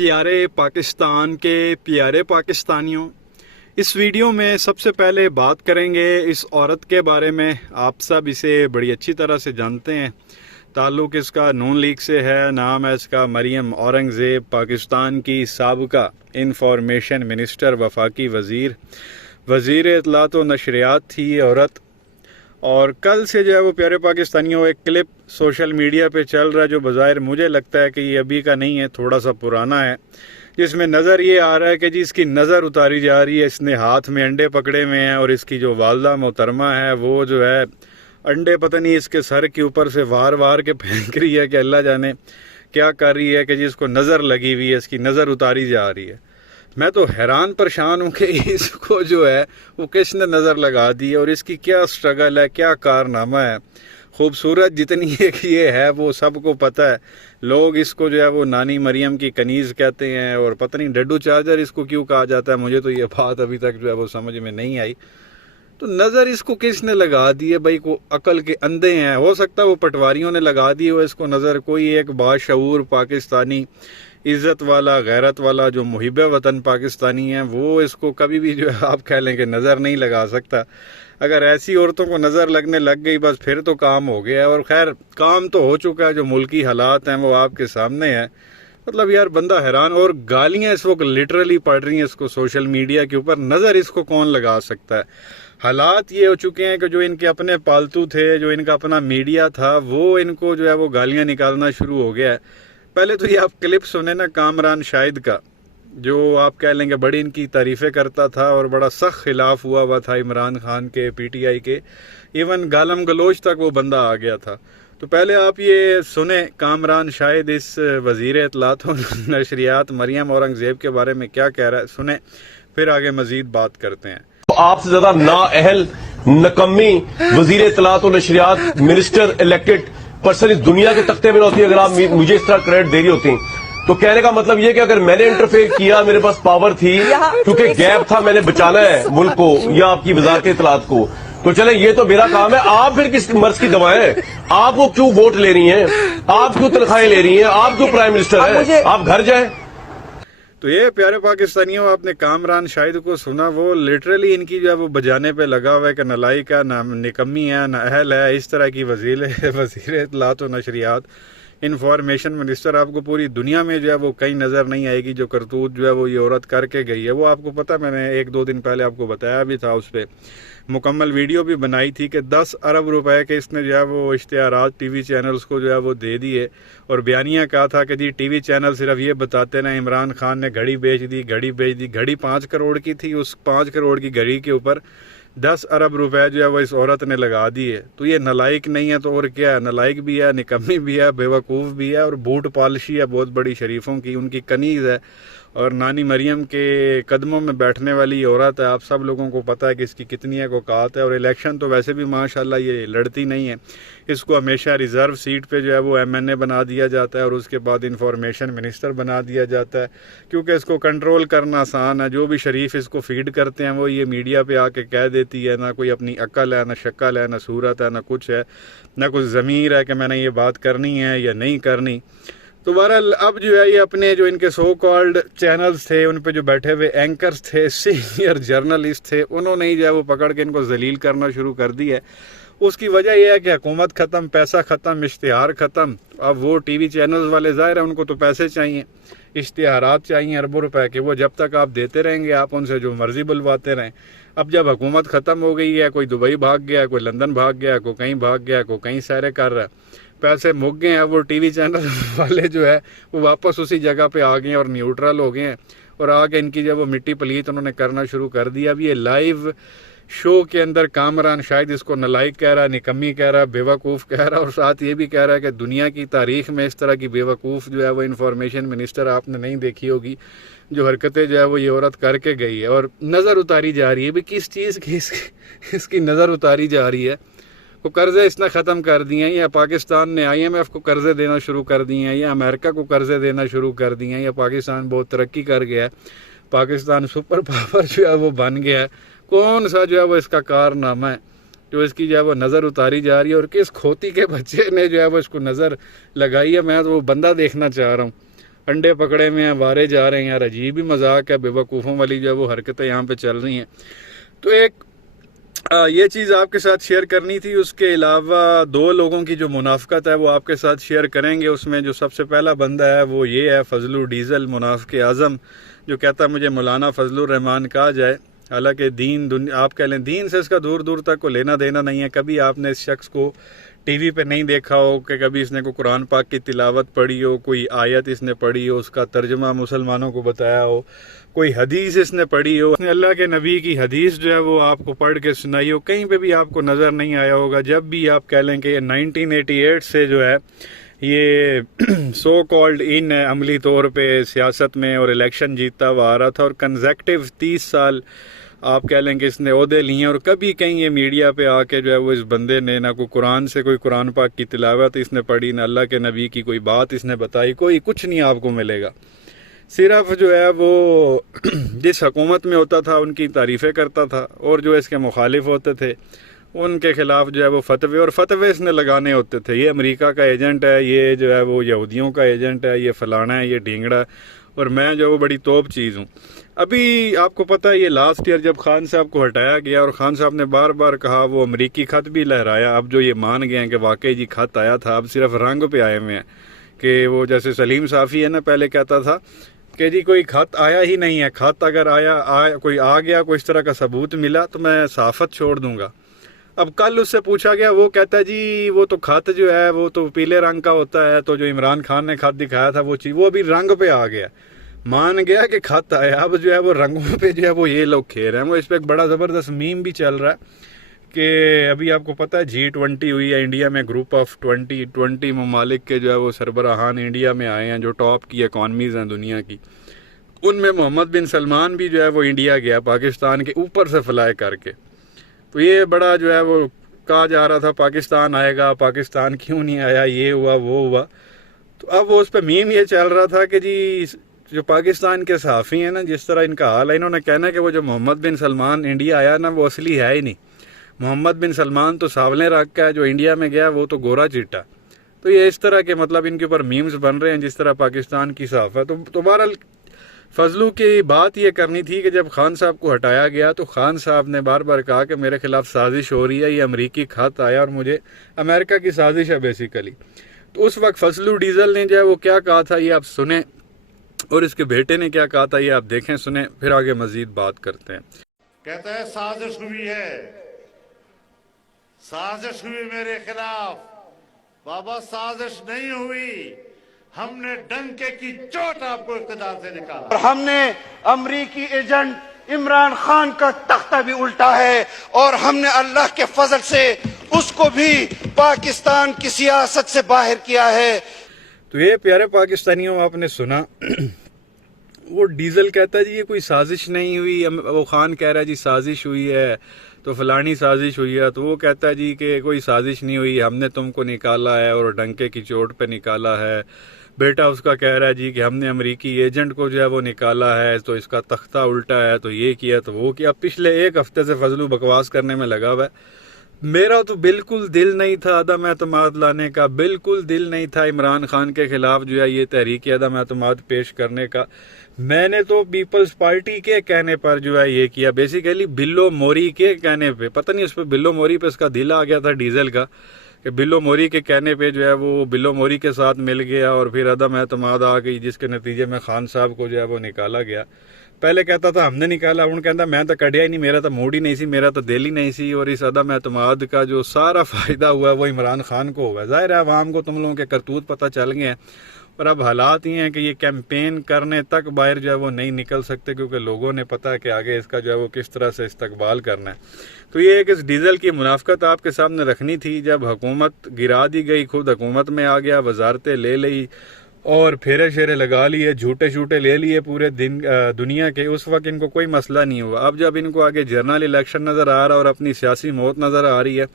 प्यारे पाकिस्तान के प्यारे पाकिस्तानियों, इस वीडियो में सबसे पहले बात करेंगे इस औरत के बारे में। आप सब इसे बड़ी अच्छी तरह से जानते हैं। ताल्लुक़ इसका नून लीग से है। नाम है इसका मरियम औरंगज़ेब। पाकिस्तान की साबका इंफॉर्मेशन मिनिस्टर, वफाकी वज़ीर इत्तलात व नशरियात थी ये औरत। और कल से जो है वो प्यारे पाकिस्तानियों एक क्लिप सोशल मीडिया पे चल रहा है जो बज़ाहिर मुझे लगता है कि ये अभी का नहीं है, थोड़ा सा पुराना है, जिसमें नज़र ये आ रहा है कि जी इसकी नज़र उतारी जा रही है। इसने हाथ में अंडे पकड़े हुए हैं और इसकी जो वालदा मोहतरमा है वो जो है अंडे पता नहीं इसके सर के ऊपर से वार वार के फेंक रही है कि अल्लाह जाने क्या कर रही है कि जी इसको नज़र लगी हुई है, इसकी नज़र उतारी जा रही है। मैं तो हैरान परेशान हूँ कि इसको जो है वो किसने नज़र लगा दी है और इसकी क्या स्ट्रगल है, क्या कारनामा है। खूबसूरत जितनी एक ये है वो सबको पता है। लोग इसको जो है वो नानी मरियम की कनीज़ कहते हैं और पता नहीं डड्डू चार्जर इसको क्यों कहा जाता है, मुझे तो ये बात अभी तक जो है वो समझ में नहीं आई। तो नज़र इसको किसने लगा दी है भाई? को अकल के अंधे हैं, हो सकता है वो पटवारियों ने लगा दी हो इसको नज़र। कोई एक बाशऊर पाकिस्तानी, इज़्ज़त वाला, गैरत वाला, जो मुहिब वतन पाकिस्तानी है, वो इसको कभी भी जो है आप कह लें कि नज़र नहीं लगा सकता। अगर ऐसी औरतों को नज़र लगने लग गई बस फिर तो काम हो गया। और खैर काम तो हो चुका है, जो मुल्की हालात हैं वो आपके सामने है। मतलब यार बंदा हैरान। और गालियाँ इस वक्त लिटरली पड़ रही हैं इसको सोशल मीडिया के ऊपर। नज़र इसको कौन लगा सकता है? हालात ये हो चुके हैं कि जो इनके अपने पालतू थे, जो इनका अपना मीडिया था, वो इनको जो है वो गालियाँ निकालना शुरू हो गया है। पहले तो ये आप क्लिप सुने ना कामरान शाहिद का, जो आप कह लेंगे बड़ी इनकी तारीफ़ें करता था और बड़ा सख्त खिलाफ हुआ था इमरान खान के, पीटीआई के, इवन गालम गलोच तक वो बंदा आ गया था। तो पहले आप ये सुने कामरान शाहिद इस वज़ीर इत्तलात व नशरियात मरियम औरंगज़ेब के बारे में क्या कह रहा है, सुने, फिर आगे मजीद बात करते हैं। आपसे ज्यादा नाअहल, नकम्मी वज़ीर इत्तलात व नशरियात मिनिस्टर इलेक्टेड पर्सन इस दुनिया के तख्ते में होती है। अगर आप मुझे इस तरह क्रेडिट दे रही होती, तो कहने का मतलब ये कि अगर मैंने इंटरफेयर किया, मेरे पास पावर थी, क्योंकि गैप था, मैंने बचाना है मुल्क को या आपकी वजारत इत्तलात को, तो चले ये तो मेरा काम है। आप फिर किस मर्ज की दवाएं? आप वो क्यों वोट ले रही हैं? आप क्यों तनख्वाहें ले रही हैं? आप क्यों प्राइम मिनिस्टर है? आप घर जाए। तो ये प्यारे पाकिस्तानियों, आपने कामरान शाहिद को सुना, वो लिटरली इनकी जो है वो बजाने पे लगा हुआ है कि नलायक है, ना निकम्मी है, ना अहल है। इस तरह की वज़ीर इत्तलात व नशरियात इंफॉर्मेशन मिनिस्टर आपको पूरी दुनिया में जो है वो कहीं नज़र नहीं आएगी। जो करतूत जो है वो ये औरत करके गई है वो आपको पता, मैंने 1-2 दिन पहले आपको बताया भी था, उस पर मुकम्मल वीडियो भी बनाई थी कि 10 अरब रुपए के इसने जो है वो इश्तिहारात टीवी चैनल्स को जो है वो दे दिए। और बयानिया कहा था कि जी टीवी चैनल सिर्फ ये बताते ना इमरान खान ने घड़ी बेच दी, घड़ी बेच दी। घड़ी 5 करोड़ की थी, उस 5 करोड़ की घड़ी के ऊपर 10 अरब रुपए जो है वो इस औरत ने लगा दिए। तो ये नलायक नहीं है तो और क्या है? नलायक भी है, निकम्मी भी है, बेवकूफ़ भी है और बूट पॉलिशी है बहुत बड़ी शरीफों की, उनकी कनीज़ है और नानी मरियम के कदमों में बैठने वाली औरत है। आप सब लोगों को पता है कि इसकी कितनी एक औकात है। और इलेक्शन तो वैसे भी माशाल्लाह ये लड़ती नहीं है। इसको हमेशा रिज़र्व सीट पे जो है वो MNA बना दिया जाता है और उसके बाद इंफॉर्मेशन मिनिस्टर बना दिया जाता है, क्योंकि इसको कंट्रोल करना आसान है। जो भी शरीफ इसको फीड करते हैं वो ये मीडिया पे आके कह देती है। ना कोई अपनी अक्ल है, ना शक्ल है, ना सूरत है, ना कुछ है, ना कुछ ज़मीर है कि मैंने ये बात करनी है या नहीं करनी। तो बहरहाल अब जो है ये अपने जो इनके सो कॉल्ड चैनल्स थे, उन पे जो बैठे हुए एंकर्स थे, सीनियर जर्नलिस्ट थे, उन्होंने ही जो है वो पकड़ के इनको जलील करना शुरू कर दिया है। उसकी वजह यह है कि हुकूमत ख़त्म, पैसा ख़त्म, इश्तिहार ख़त्म। अब वो टीवी चैनल्स वाले ज़ाहिर है उनको तो पैसे चाहिए, इश्तिहारात चाहिए अरबों रुपए के। वो जब तक आप देते रहेंगे आप उनसे जो मर्जी बुलवाते रहें। अब जब हुकूमत ख़त्म हो गई है, कोई दुबई भाग गया, कोई लंदन भाग गया, कोई कहीं भाग गया, कोई कहीं सैरे कर रहा है, पैसे मुक गए हैं, वो टीवी चैनल वाले जो है वो वापस उसी जगह पे आ गए हैं और न्यूट्रल हो गए हैं और आगे इनकी जब वो मिट्टी पलीत उन्होंने करना शुरू कर दिया। अब ये लाइव शो के अंदर कामरान शायद इसको नलायक कह रहा है, निकम्मी कह रहा है, बेवकूफ़ कह रहा है और साथ ये भी कह रहा है कि दुनिया की तारीख में इस तरह की बेवकूफ़ जो है वो इंफॉर्मेशन मिनिस्टर आपने नहीं देखी होगी। जो हरकतें जो है वो ये औरत करके गई है और नज़र उतारी जा रही है। भाई किस चीज़ की इसकी नज़र उतारी जा रही है? वो कर्ज़े इसने ख़त्म कर दिए हैं, या पाकिस्तान ने IMF को कर्ज़े देना शुरू कर दिए हैं, या अमेरिका को कर्ज़े देना शुरू कर दिए हैं, या पाकिस्तान बहुत तरक्की कर गया है, पाकिस्तान सुपर पावर जो है वो बन गया है? कौन सा जो है वो इसका कारनामा है जो इसकी जो है वो नज़र उतारी जा रही है? और किस खोती के बच्चे ने जो है वो इसको नज़र लगाई है? मैं तो वो बंदा देखना चाह रहा हूँ। अंडे पकड़े में हैं, वारे जा रहे हैं। यार अजीब ही मजाक है, बेवकूफ़ों वाली जो है वो हरकतें यहाँ पे चल रही हैं। तो एक ये चीज़ आपके साथ शेयर करनी थी। उसके अलावा दो लोगों की जो मुनाफकत है वो आपके साथ शेयर करेंगे। उसमें जो सबसे पहला बंदा है वो ये है फजलुर डीजल, मुनाफिक आज़म, जो कहता है मुझे मौलाना फजलुर रहमान कहा जाए। हालांकि आप कह लें दीन से इसका दूर दूर तक को लेना देना नहीं है। कभी आपने इस शख्स को टीवी पे नहीं देखा हो कि कभी इसने को कुरान पाक की तिलावत पढ़ी हो, कोई आयत इसने पढ़ी हो, उसका तर्जमा मुसलमानों को बताया हो, कोई हदीस इसने पढ़ी हो, इसने अल्लाह के नबी की हदीस जो है वो आपको पढ़ के सुनाई हो, कहीं पे भी आपको नज़र नहीं आया होगा। जब भी आप कह लें कि 1988 से जो है ये सो कॉल्ड इन है अमली तौर पे सियासत में और इलेक्शन जीतता हुआ आ रहा था, और कंसेक्टिव 30 साल आप कह लें कि इसने ओहदे लिए, और कभी कहीं ये मीडिया पे आके जो है वो इस बंदे ने ना कोई कुरान से कोई कुरान पाक की तिलावत इसने पढ़ी, ना अल्लाह के नबी की कोई बात इसने बताई, कोई कुछ नहीं आपको मिलेगा। सिर्फ जो है वो जिस हुकूमत में होता था उनकी तारीफ़ें करता था, और जो इसके मुखालिफ होते थे उनके खिलाफ जो है वो फतवे और फतवे इसने लगाने होते थे। ये अमेरिका का एजेंट है, ये जो है वो यहूदियों का एजेंट है, ये फलाना है, ये ढींगड़ा है, और मैं जो है वो बड़ी तोप चीज़ हूँ। अभी आपको पता है ये लास्ट ईयर जब खान साहब को हटाया गया और खान साहब ने बार बार कहा, वो अमरीकी खत भी लहराया, अब जो ये मान गए हैं कि वाकई जी खत आया था, अब सिर्फ रंग पे आए हुए हैं कि वो जैसे सलीम साफ़ी है ना, पहले कहता था कि जी कोई खत आया ही नहीं है, खत अगर कोई आ गया, कोई इस तरह का सबूत मिला तो मैं सहाफ़त छोड़ दूंगा। अब कल उससे पूछा गया, वो कहता है जी वो तो खत जो है वो तो पीले रंग का होता है, तो जो इमरान खान ने खत दिखाया था वो चीज़ वो अभी रंग पे आ गया, मान गया कि खत आया, अब जो है वो रंगों पे जो है वो ये लोग खेल रहे हैं। वो इस पर एक बड़ा ज़बरदस्त मीम भी चल रहा है कि अभी आपको पता है G20 हुई है इंडिया में, ग्रुप ऑफ 20 ममालिक के जो है वो सरबराहान इंडिया में आए हैं, जो टॉप की इकॉनमीज़ हैं दुनिया की। उनमें मोहम्मद बिन सलमान भी जो है वो इंडिया गया, पाकिस्तान के ऊपर से फ्लाई करके। तो ये बड़ा जो है वो कहा जा रहा था पाकिस्तान आएगा, पाकिस्तान क्यों नहीं आया, ये हुआ वो हुआ। तो अब वो उस पर मीम ये चल रहा था कि जी जो पाकिस्तान के सहाफ़ी हैं ना, जिस तरह इनका हाल है, इन्होंने कहना कि वो जो मोहम्मद बिन सलमान इंडिया आया ना वो असली है ही नहीं। मोहम्मद बिन सलमान तो सावले रंग का है, जो इंडिया में गया वो तो गोरा चिट्टा। तो ये इस तरह के मतलब इनके ऊपर मीम्स बन रहे हैं जिस तरह पाकिस्तान की साफ है। तो बहरहाल फजलू की बात ये करनी थी कि जब खान साहब को हटाया गया तो खान साहब ने बार बार कहा कि मेरे खिलाफ साजिश हो रही है, ये अमेरिकी खत आया और मुझे अमेरिका की साजिश है बेसिकली। तो उस वक्त फजलू डीजल ने जो है वो क्या कहा था ये आप सुने, और इसके बेटे ने क्या कहा था ये आप देखें सुने, फिर आगे मजीद बात करते हैं। कहता है साजिश हुई है, साजिश हुई मेरे खिलाफ। बाबा साजिश नहीं हुई, हमने डंके की चोट आपको इख्तिदार से निकाला और हमने अमरीकी एजेंट इमरान खान का तख्ता भी उल्टा है, और हमने अल्लाह के फजल से उसको भी पाकिस्तान की सियासत से बाहर किया है। तो ये प्यारे पाकिस्तानियों आपने सुना, वो डीजल कहता है जी ये कोई साजिश नहीं हुई, वो खान कह रहा है जी साजिश हुई है, तो फलानी साजिश हुई है, तो वो कहता है जी कि कोई साजिश नहीं हुई, हमने तुमको निकाला है और डंके की चोट पे निकाला है। बेटा उसका कह रहा है जी कि हमने अमेरिकी एजेंट को जो है वो निकाला है, तो इसका तख्ता उल्टा है, तो ये किया तो वो किया। पिछले एक हफ्ते से फजलू बकवास करने में लगा हुआ है। मेरा तो बिल्कुल दिल नहीं था अदम एतमाद लाने का, बिल्कुल दिल नहीं था इमरान खान के खिलाफ जो है ये तहरीक अदम एतमाद पेश करने का। मैंने तो पीपल्स पार्टी के कहने पर जो है ये किया, बेसिकली बिल्लो मोरी के कहने पे, पता नहीं उस पर बिल्लो मोरी पे इसका दिल आ गया था डीजल का, कि बिल्लो मोरी के कहने पे जो है वो बिल्लो मोरी के साथ मिल गया और फिर अदम एतमाद आ गई, जिसके नतीजे में खान साहब को जो है वो निकाला गया। पहले कहता था हमने निकाला, हूँ कहता मैं तो कढ़िया ही नहीं, मेरा तो मूड ही नहीं सी, मेरा तो दिल ही नहीं सी, और इस अदम एतमाद का जो सारा फ़ायदा हुआ वो इमरान खान को हुआ। ज़ाहिर है आवाम को तुम लोगों के करतूत पता चल गए हैं, और अब हालात ये हैं कि ये कैंपेन करने तक बाहर जो है वो नहीं निकल सकते, क्योंकि लोगों ने पता है कि आगे इसका जो है वो किस तरह से इस्तकबाल करना है। तो ये एक इस डीजल की मुनाफकत आपके सामने रखनी थी। जब हुकूमत गिरा दी गई, खुद हुकूमत में आ गया, वजारतें ले ली और फेरे शेरे लगा लिए, झूठे झूठे ले लिए पूरे दुनिया के, उस वक्त इनको कोई मसला नहीं हुआ। अब जब इनको आगे जनरल इलेक्शन नज़र आ रहा है और अपनी सियासी मौत नज़र आ रही है,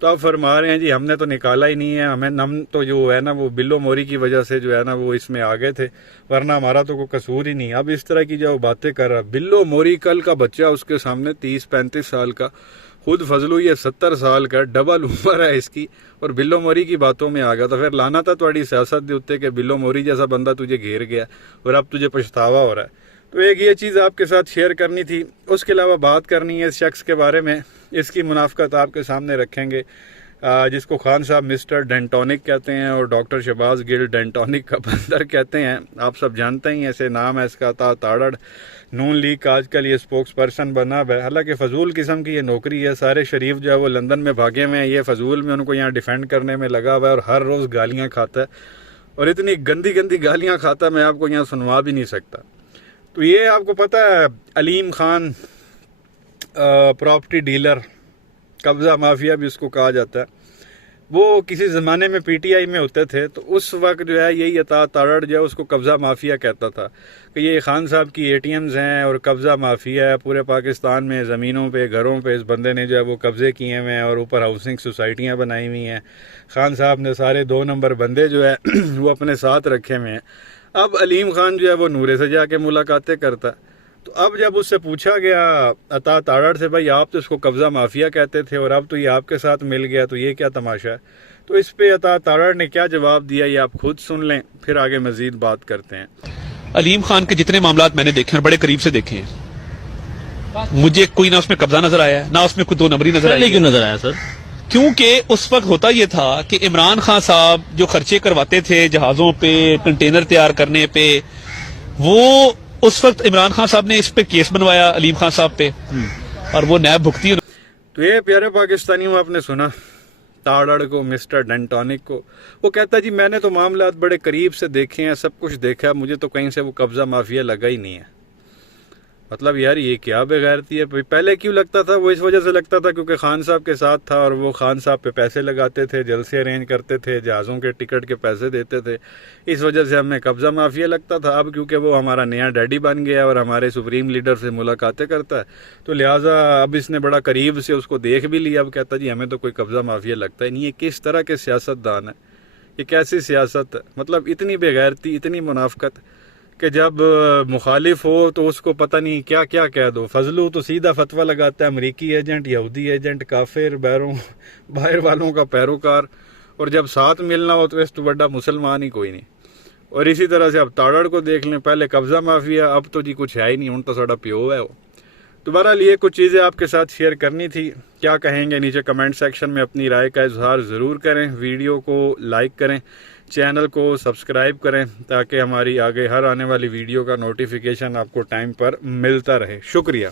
तो आप फरमा रहे हैं जी हमने तो निकाला ही नहीं है, हम तो जो है ना वो बिल्लो मोरी की वजह से जो है ना वो इसमें आ गए थे, वरना हमारा तो कोई कसूर ही नहीं। अब इस तरह की जो बातें कर रहा, बिल्लो मोरी कल का बच्चा उसके सामने 30-35 साल का, खुद फजलू ये 70 साल का, डबल उम्र है इसकी, और बिल्लो मोरी की बातों में आ गया। तो फिर लाना था थोड़ी सियासत के उत्ते कि बिल्लो मोरी जैसा बंदा तुझे घेर गया और अब तुझे पछतावा हो रहा है। तो एक ये चीज़ आपके साथ शेयर करनी थी। उसके अलावा बात करनी है इस शख्स के बारे में, इसकी मुनाफकत आपके सामने रखेंगे, जिसको खान साहब मिस्टर डेंटोनिक कहते हैं और डॉक्टर शहबाज गिल डेंटोनिक का बंदर कहते हैं। आप सब जानते ही ऐसे नाम है इसका, ताड़ड़। नून लीग का आजकल ये स्पोक्स पर्सन बना हुआ है। हालांकि फजूल किस्म की ये नौकरी है। सारे शरीफ जो है वो लंदन में भागे हुए हैं, ये फजूल में उनको यहाँ डिफेंड करने में लगा हुआ है और हर रोज़ गालियाँ खाता है, और इतनी गंदी गंदी गालियाँ खाता है मैं आपको यहाँ सुनवा भी नहीं सकता। तो ये आपको पता है अलीम खान प्रॉपर्टी डीलर, कब्ज़ा माफिया भी उसको कहा जाता है, वो किसी ज़माने में पीटीआई में होते थे। तो उस वक्त जो है यही अता ताड़ड़ जो है उसको कब्ज़ा माफिया कहता था कि ये खान साहब की एटीएम्स हैं और कब्ज़ा माफिया है। पूरे पाकिस्तान में ज़मीनों पे, घरों पे इस बंदे ने जो है वो कब्ज़े किए हुए हैं और ऊपर हाउसिंग सोसाइटियाँ बनाई हुई हैं। खान साहब ने सारे 2 नंबर बंदे जो है वो अपने साथ रखे हुए हैं। अब अलीम खान जो है वो नूरे से जाके मुलाकातें करता है। तो अब जब उससे पूछा गया अता ताड़ड़ से, भाई आप तो इसको कब्ज़ा माफिया कहते थे और अब तो ये आपके साथ मिल गया, तो ये क्या तमाशा है? तो इस पे अता ताड़ड़ ने क्या जवाब दिया ये आप खुद सुन लें, फिर आगे मजीद बात करते हैं। अलीम खान के जितने मामलात मैंने देखे और बड़े करीब से देखे हैं, मुझे कोई ना उसमें कब्जा नजर आया ना उसमें कोई 2 नंबरी नजर आया। क्यों नजर आया सर? क्योंकि उस वक्त होता ये था कि इमरान खान साहब जो खर्चे करवाते थे जहाजों पे, कंटेनर तैयार करने पे, वो उस वक्त इमरान खान साहब ने इस पे केस बनवाया अलीम खान साहब पे और वो नैब भुगती। तो ये प्यारे पाकिस्तानियों, आपने सुना ताड़ड़ को, मिस्टर डेंटोनिक को, वो कहता जी मैंने तो मामलात बड़े करीब से देखे हैं, सब कुछ देखा है, मुझे तो कहीं से वो कब्ज़ा माफिया लगा ही नहीं है। मतलब यार ये क्या बेगैरती है? पहले क्यों लगता था? वो इस वजह से लगता था क्योंकि खान साहब के साथ था और वो खान साहब पे पैसे लगाते थे, जलसे अरेंज करते थे, जहाज़ों के टिकट के पैसे देते थे, इस वजह से हमें कब्ज़ा माफिया लगता था। अब क्योंकि वो हमारा नया डैडी बन गया और हमारे सुप्रीम लीडर से मुलाकातें करता है, तो लिहाजा अब इसने बड़ा करीब से उसको देख भी लिया। अब कहता जी हमें तो कोई कब्ज़ा माफिया लगता ही नहीं। ये किस तरह के सियासतदान है? ये कैसी सियासत है? मतलब इतनी बेगैरती, इतनी मुनाफकत कि जब मुखालिफ हो तो उसको पता नहीं क्या क्या कह दो। फजलू तो सीधा फतवा लगाता है अमरीकी एजेंट, यहूदी एजेंट, काफिर, बाहर वालों का पैरोकार, और जब साथ मिलना हो तो इस तो बड़ा मुसलमान ही कोई नहीं। और इसी तरह से अब ताड़ड़ को देख लें, पहले कब्ज़ा माफिया, अब तो जी कुछ है ही नहीं, उन तो साड़ा प्यो है वो। तो बहरहाल ये कुछ चीज़ें आपके साथ शेयर करनी थी। क्या कहेंगे नीचे कमेंट सेक्शन में अपनी राय का इजहार ज़रूर करें। वीडियो को लाइक करें, चैनल को सब्सक्राइब करें ताकि हमारी आगे हर आने वाली वीडियो का नोटिफिकेशन आपको टाइम पर मिलता रहे। शुक्रिया।